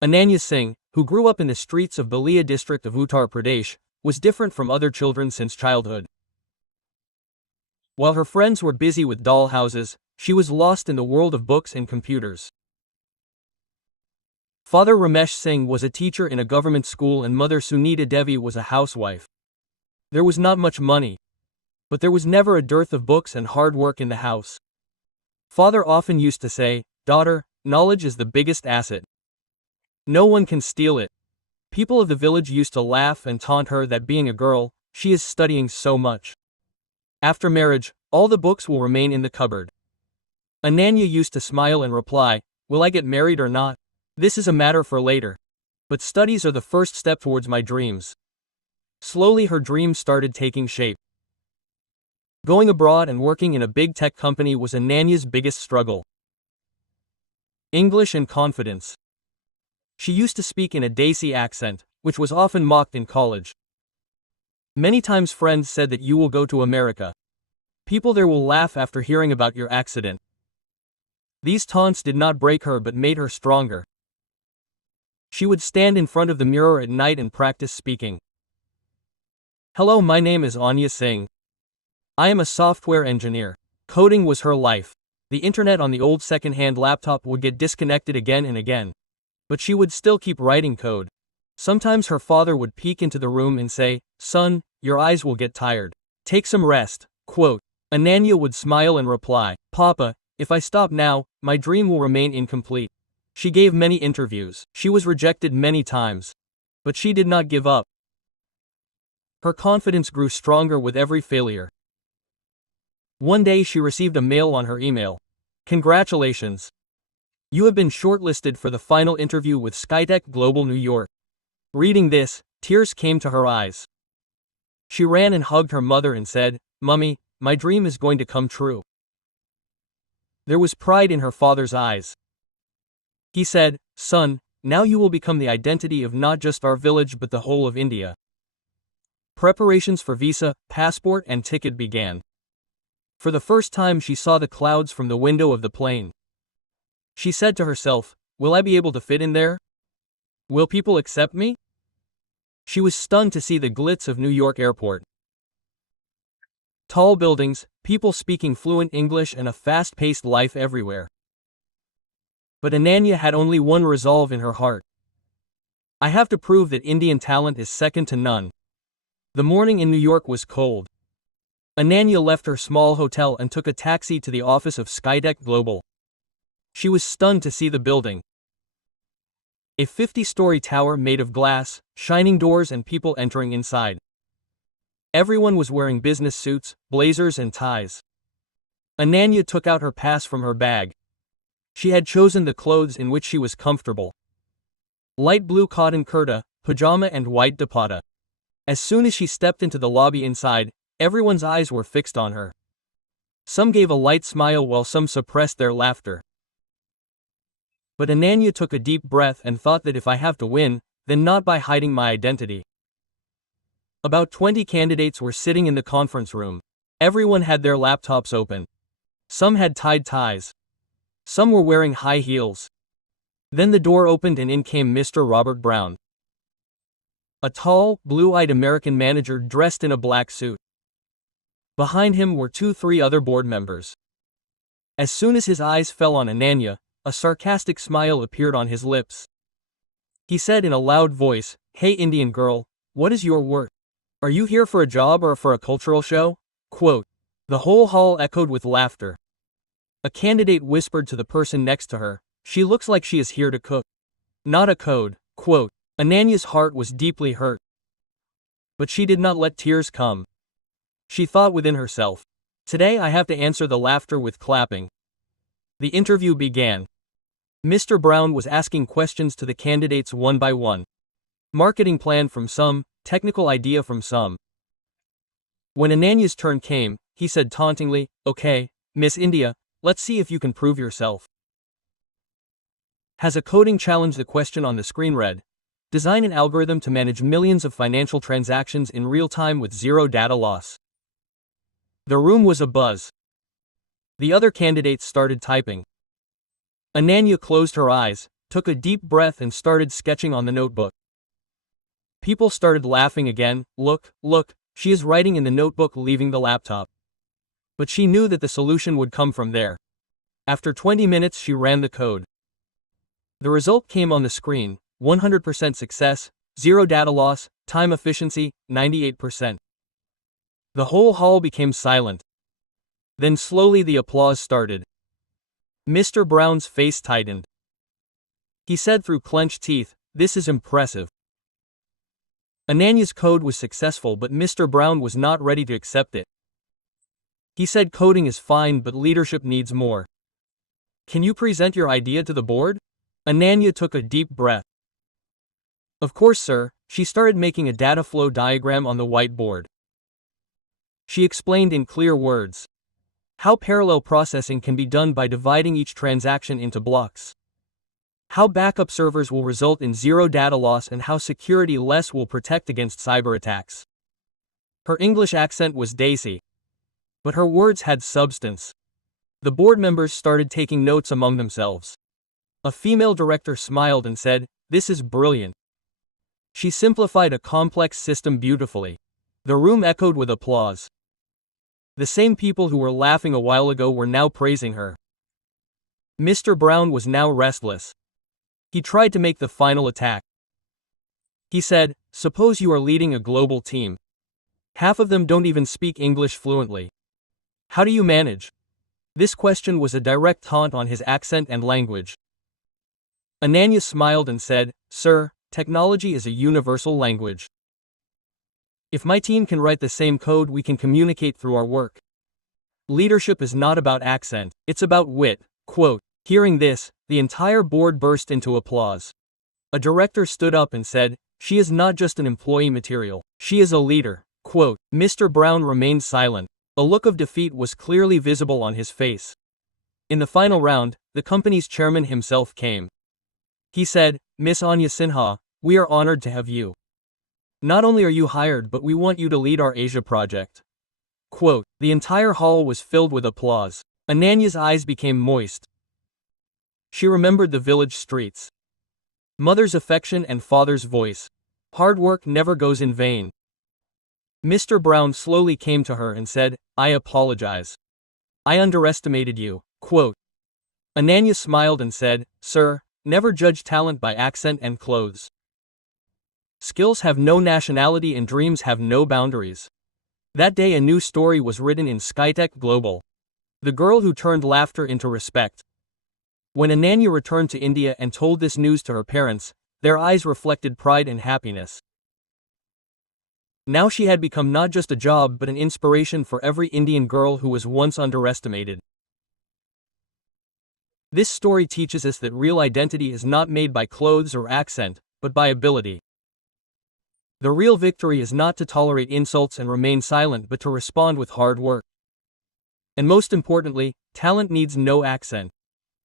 Ananya Singh, who grew up in the streets of Balia district of Uttar Pradesh, was different from other children since childhood. While her friends were busy with doll houses, she was lost in the world of books and computers. Father Ramesh Singh was a teacher in a government school and mother Sunita Devi was a housewife. There was not much money, but there was never a dearth of books and hard work in the house. Father often used to say, "Daughter, knowledge is the biggest asset. No one can steal it." People of the village used to laugh and taunt her that being a girl, she is studying so much. After marriage, all the books will remain in the cupboard. Ananya used to smile and reply, "Will I get married or not? This is a matter for later. But studies are the first step towards my dreams." Slowly her dreams started taking shape. Going abroad and working in a big tech company was Ananya's biggest struggle. English and confidence. She used to speak in a Desi accent, which was often mocked in college. Many times friends said that you will go to America. People there will laugh after hearing about your accident. These taunts did not break her but made her stronger. She would stand in front of the mirror at night and practice speaking. "Hello, my name is Anya Singh. I am a software engineer." Coding was her life. The internet on the old second-hand laptop would get disconnected again and again. But she would still keep writing code. Sometimes her father would peek into the room and say, "Son, your eyes will get tired. Take some rest." Quote. Ananya would smile and reply, "Papa, if I stop now, my dream will remain incomplete." She gave many interviews. She was rejected many times. But she did not give up. Her confidence grew stronger with every failure. One day she received a mail on her email. "Congratulations. You have been shortlisted for the final interview with Skytech Global New York." Reading this, tears came to her eyes. She ran and hugged her mother and said, "Mummy, my dream is going to come true." There was pride in her father's eyes. He said, "Son, now you will become the identity of not just our village but the whole of India." Preparations for visa, passport and ticket began. For the first time she saw the clouds from the window of the plane. She said to herself, "Will I be able to fit in there? Will people accept me?" She was stunned to see the glitz of New York airport. Tall buildings, people speaking fluent English and a fast-paced life everywhere. But Ananya had only one resolve in her heart. "I have to prove that Indian talent is second to none." The morning in New York was cold. Ananya left her small hotel and took a taxi to the office of Skytech Global. She was stunned to see the building. A 50-story tower made of glass, shining doors and people entering inside. Everyone was wearing business suits, blazers and ties. Ananya took out her pass from her bag. She had chosen the clothes in which she was comfortable. Light blue cotton kurta, pajama and white dupatta. As soon as she stepped into the lobby inside, everyone's eyes were fixed on her. Some gave a light smile while some suppressed their laughter. But Ananya took a deep breath and thought that if I have to win, then not by hiding my identity. About 20 candidates were sitting in the conference room. Everyone had their laptops open. Some had tied ties. Some were wearing high heels. Then the door opened and in came Mr. Robert Brown. A tall, blue-eyed American manager dressed in a black suit. Behind him were 2-3 other board members. As soon as his eyes fell on Ananya, a sarcastic smile appeared on his lips. He said in a loud voice, "Hey Indian girl, what is your work? Are you here for a job or for a cultural show?" Quote. The whole hall echoed with laughter. A candidate whispered to the person next to her, "She looks like she is here to cook. Not a code." Quote. Ananya's heart was deeply hurt. But she did not let tears come. She thought within herself, "Today I have to answer the laughter with clapping." The interview began. Mr. Brown was asking questions to the candidates one by one. Marketing plan from some, technical idea from some. When Ananya's turn came, he said tauntingly, "Okay, Miss India, let's see if you can prove yourself." Has a coding challenge? The question on the screen read. Design an algorithm to manage millions of financial transactions in real time with zero data loss. The room was abuzz. The other candidates started typing. Ananya closed her eyes, took a deep breath and started sketching on the notebook. People started laughing again. Look, she is writing in the notebook, leaving the laptop. But she knew that the solution would come from there. After 20 minutes she ran the code. The result came on the screen: 100% success, 0 data loss, time efficiency, 98%. The whole hall became silent. Then slowly the applause started. Mr. Brown's face tightened. He said through clenched teeth, "This is impressive." Ananya's code was successful, but Mr. Brown was not ready to accept it. He said coding is fine, but leadership needs more. Can you present your idea to the board? Ananya took a deep breath. Of course, sir. She started making a data flow diagram on the whiteboard. She explained in clear words how parallel processing can be done by dividing each transaction into blocks, how backup servers will result in 0 data loss, and how security-less will protect against cyber attacks. Her English accent was desi, but her words had substance. The board members started taking notes among themselves. A female director smiled and said, "This is brilliant." She simplified a complex system beautifully. The room echoed with applause. The same people who were laughing a while ago were now praising her. Mr. Brown was now restless. He tried to make the final attack. He said, "Suppose you are leading a global team. Half of them don't even speak English fluently. How do you manage?" This question was a direct taunt on his accent and language. Ananya smiled and said, "Sir, technology is a universal language. If my team can write the same code, we can communicate through our work. Leadership is not about accent, it's about wit." Quote. Hearing this, the entire board burst into applause. A director stood up and said, "She is not just an employee material, she is a leader." Quote. Mr. Brown remained silent. A look of defeat was clearly visible on his face. In the final round, the company's chairman himself came. He said, "Miss Anya Sinha, we are honored to have you. Not only are you hired, but we want you to lead our Asia project." Quote. The entire hall was filled with applause. Ananya's eyes became moist. She remembered the village streets. Mother's affection and father's voice. Hard work never goes in vain. Mr. Brown slowly came to her and said, "I apologize. I underestimated you." Quote. Ananya smiled and said, "Sir, never judge talent by accent and clothes. Skills have no nationality and dreams have no boundaries." That day a new story was written in Skytech Global. The girl who turned laughter into respect. When Ananya returned to India and told this news to her parents, their eyes reflected pride and happiness. Now she had become not just a job but an inspiration for every Indian girl who was once underestimated. This story teaches us that real identity is not made by clothes or accent, but by ability. The real victory is not to tolerate insults and remain silent, but to respond with hard work. And most importantly, talent needs no accent.